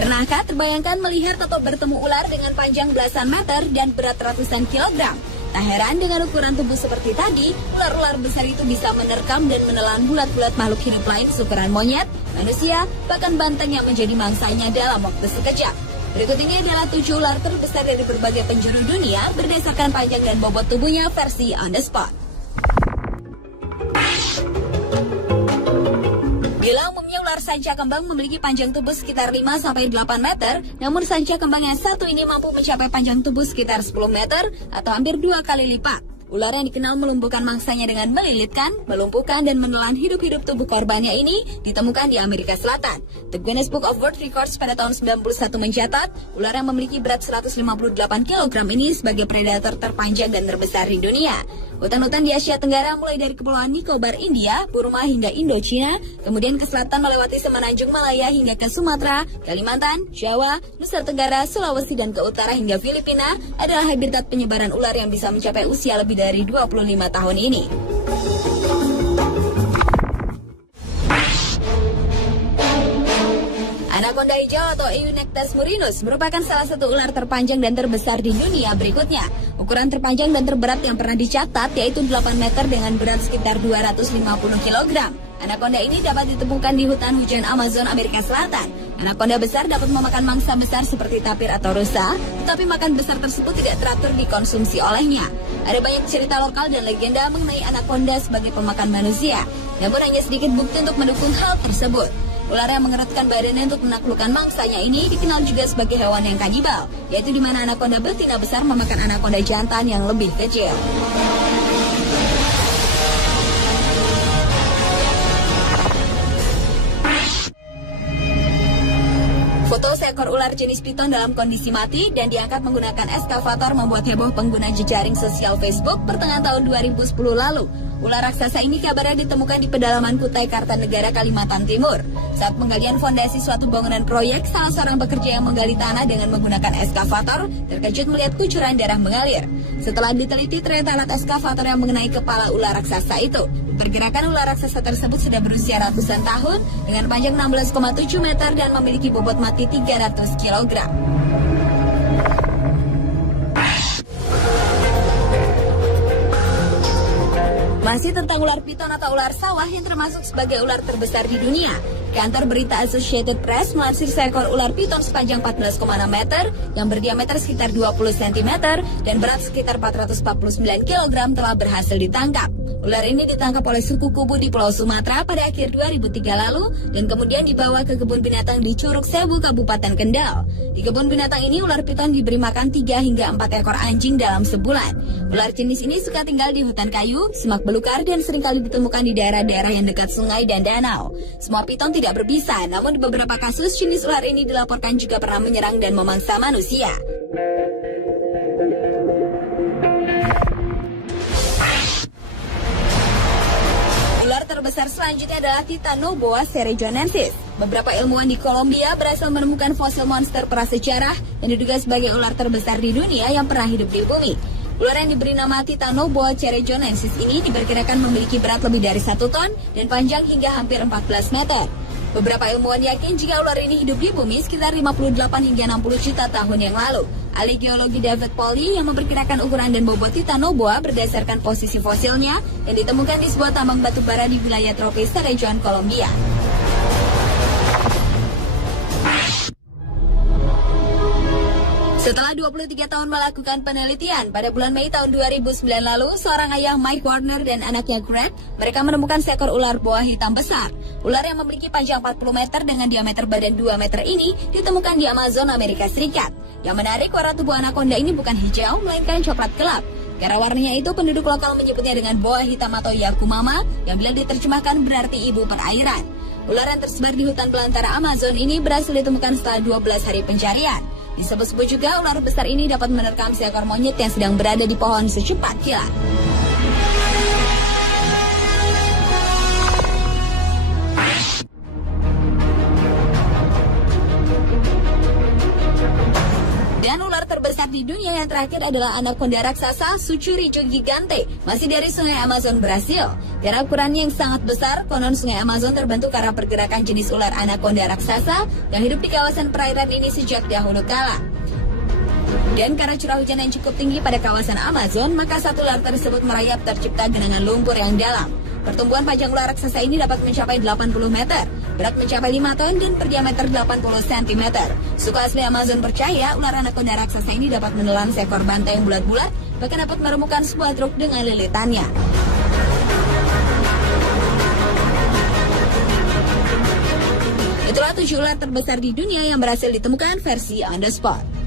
Pernahkah terbayangkan melihat atau bertemu ular dengan panjang belasan meter dan berat ratusan kilogram? Tak heran dengan ukuran tubuh seperti tadi, ular-ular besar itu bisa menerkam dan menelan bulat-bulat makhluk hidup lain seukuran monyet, manusia, bahkan banteng yang menjadi mangsanya dalam waktu sekejap. Berikut ini adalah 7 ular terbesar dari berbagai penjuru dunia berdasarkan panjang dan bobot tubuhnya versi on the spot. Bila umumnya ular sanca kembang memiliki panjang tubuh sekitar 5-8 meter, namun sanca kembang yang satu ini mampu mencapai panjang tubuh sekitar 10 meter atau hampir 2 kali lipat. Ular yang dikenal melumpuhkan mangsanya dengan melilitkan, melumpuhkan, dan menelan hidup-hidup tubuh korbannya ini ditemukan di Amerika Selatan. The Guinness Book of World Records pada tahun 91 mencatat, ular yang memiliki berat 158 kg ini sebagai predator terpanjang dan terbesar di dunia. Hutan-hutan di Asia Tenggara mulai dari Kepulauan Nicobar, India, Burma hingga Indochina, kemudian ke selatan melewati Semenanjung Malaya hingga ke Sumatera, Kalimantan, Jawa, Nusa Tenggara, Sulawesi, dan ke utara hingga Filipina adalah habitat penyebaran ular yang bisa mencapai usia lebih dari 25 tahun ini. Anaconda hijau atau Eunectes murinus merupakan salah satu ular terpanjang dan terbesar di dunia berikutnya. Ukuran terpanjang dan terberat yang pernah dicatat yaitu 8 meter dengan berat sekitar 250 kg. Anaconda ini dapat ditemukan di hutan hujan Amazon Amerika Selatan. Anaconda besar dapat memakan mangsa besar seperti tapir atau rusa, tetapi makan besar tersebut tidak teratur dikonsumsi olehnya. Ada banyak cerita lokal dan legenda mengenai anaconda sebagai pemakan manusia, namun hanya sedikit bukti untuk mendukung hal tersebut. Ular yang mengerutkan badannya untuk menaklukkan mangsanya ini dikenal juga sebagai hewan yang kanibal, yaitu di mana anaconda betina besar memakan anaconda jantan yang lebih kecil. Foto seekor ular jenis piton dalam kondisi mati dan diangkat menggunakan eskavator membuat heboh pengguna jejaring sosial Facebook pertengahan tahun 2010 lalu. Ular raksasa ini kabarnya ditemukan di pedalaman Kutai Kartanegara, Kalimantan Timur. Saat penggalian fondasi suatu bangunan proyek, salah seorang pekerja yang menggali tanah dengan menggunakan eskavator terkejut melihat kucuran darah mengalir. Setelah diteliti, ternyata alat eskavator yang mengenai kepala ular raksasa itu. Pergerakan ular raksasa tersebut sudah berusia ratusan tahun dengan panjang 16,7 meter dan memiliki bobot mati 300 kg. Masih tentang ular piton atau ular sawah yang termasuk sebagai ular terbesar di dunia. Kantor berita Associated Press melansir seekor ular piton sepanjang 14,6 meter yang berdiameter sekitar 20 cm dan berat sekitar 449 kg telah berhasil ditangkap. Ular ini ditangkap oleh suku Kubu di Pulau Sumatera pada akhir 2003 lalu dan kemudian dibawa ke kebun binatang di Curug Sewu, Kabupaten Kendal. Di kebun binatang ini ular piton diberi makan 3 hingga 4 ekor anjing dalam sebulan. Ular jenis ini suka tinggal di hutan kayu, semak belukar, dan seringkali ditemukan di daerah-daerah yang dekat sungai dan danau. Semua piton tidak berbisa, namun di beberapa kasus jenis ular ini dilaporkan juga pernah menyerang dan memangsa manusia. Ular terbesar selanjutnya adalah Titanoboa cerrejonensis. Beberapa ilmuwan di Kolombia berhasil menemukan fosil monster prasejarah yang diduga sebagai ular terbesar di dunia yang pernah hidup di bumi. Ular yang diberi nama Titanoboa cerrejonensis ini diperkirakan memiliki berat lebih dari 1 ton dan panjang hingga hampir 14 meter. Beberapa ilmuwan yakin jika ular ini hidup di bumi sekitar 58 hingga 60 juta tahun yang lalu. Ahli geologi David Polly yang memperkirakan ukuran dan bobot Titanoboa berdasarkan posisi fosilnya yang ditemukan di sebuah tambang batu bara di wilayah tropis Cerrejón, Kolombia. Setelah 23 tahun melakukan penelitian, pada bulan Mei tahun 2009 lalu, seorang ayah Mike Warner dan anaknya Greg, mereka menemukan seekor ular boa hitam besar. Ular yang memiliki panjang 40 meter dengan diameter badan 2 meter ini ditemukan di Amazon, Amerika Serikat. Yang menarik, warna tubuh anaconda ini bukan hijau, melainkan coklat gelap. Karena warnanya itu, penduduk lokal menyebutnya dengan boa hitam atau yakumama, yang bila diterjemahkan berarti ibu perairan. Ular yang tersebar di hutan belantara Amazon ini berhasil ditemukan setelah 12 hari pencarian. Disebut-sebut juga ular besar ini dapat menerkam seekor monyet yang sedang berada di pohon secepat kilat. Dan ular terbesar di dunia yang terakhir adalah anaconda raksasa Sucuricho gigante, masih dari sungai Amazon, Brasil. Karena ukurannya yang sangat besar, konon sungai Amazon terbentuk karena pergerakan jenis ular anaconda raksasa yang hidup di kawasan perairan ini sejak dahulu kala. Dan karena curah hujan yang cukup tinggi pada kawasan Amazon, maka satu ular tersebut merayap tercipta genangan lumpur yang dalam. Pertumbuhan panjang ular raksasa ini dapat mencapai 80 meter, berat mencapai 5 ton dan berdiameter 80 cm. Suku asli Amazon percaya ular anaconda raksasa ini dapat menelan seekor bantai yang bulat-bulat, bahkan dapat meremukkan sebuah truk dengan lilitannya. Itulah 7 ular terbesar di dunia yang berhasil ditemukan versi On The Spot.